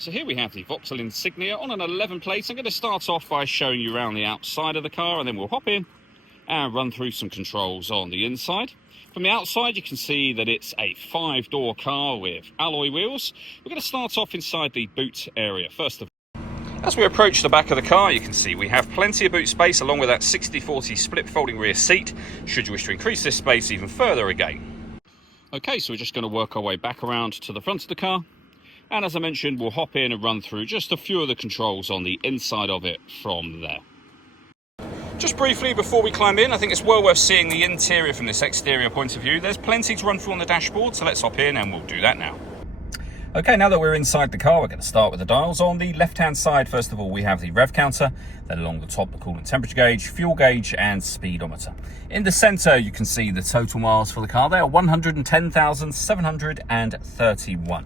So here we have the Vauxhall Insignia on an 11 plate. I'm going to start off by showing you around the outside of the car, and then we'll hop in and run through some controls on the inside. From the outside, you can see that it's a 5-door car with alloy wheels. We're going to start off inside the boot area first of all. As we approach the back of the car, you can see we have plenty of boot space along with that 60/40 split folding rear seat, should you wish to increase this space even further again. Okay, so we're just going to work our way back around to the front of the car. And as I mentioned, we'll hop in and run through just a few of the controls on the inside of it from there. Just briefly before we climb in, I think it's well worth seeing the interior from this exterior point of view. There's plenty to run through on the dashboard, so let's hop in and we'll do that now. Okay, now that we're inside the car, we're going to start with the dials. On the left-hand side, first of all, we have the rev counter. Then along the top, the coolant temperature gauge, fuel gauge, and speedometer. In the centre, you can see the total miles for the car. They are 110,731.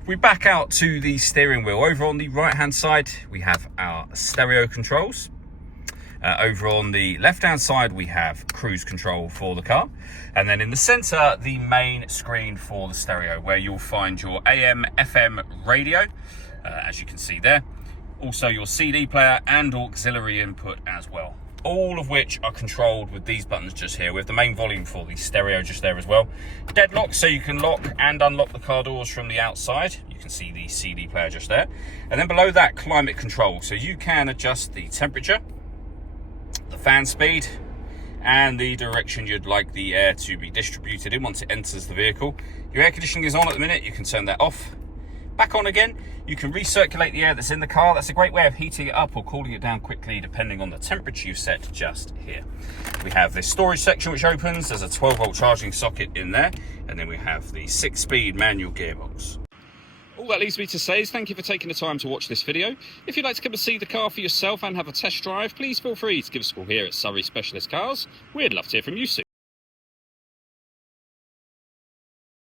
If we back out to the steering wheel, over on the right-hand side, we have our stereo controls. Over on the left-hand side, we have cruise control for the car. And then in the centre, the main screen for the stereo, where you'll find your AM, FM radio, as you can see there. Also your CD player and auxiliary input as well. All of which are controlled with these buttons just here, with the main volume for the stereo just there as well. Deadlock, so you can lock and unlock the car doors from the outside. You can see the CD player just there. And then below that, climate control. So you can adjust the temperature, the fan speed, and the direction you'd like the air to be distributed in once it enters the vehicle. Your air conditioning is on at the minute, you can turn that off. Back on again, you can recirculate the air that's in the car. That's a great way of heating it up or cooling it down quickly depending on the temperature you set just here. We have this storage section which opens. There's a 12-volt charging socket in there, and then we have the 6-speed manual gearbox. All that leaves me to say is thank you for taking the time to watch this video. If you'd like to come and see the car for yourself and have a test drive, please feel free to give us a call here at Surrey Specialist Cars. We'd love to hear from you soon.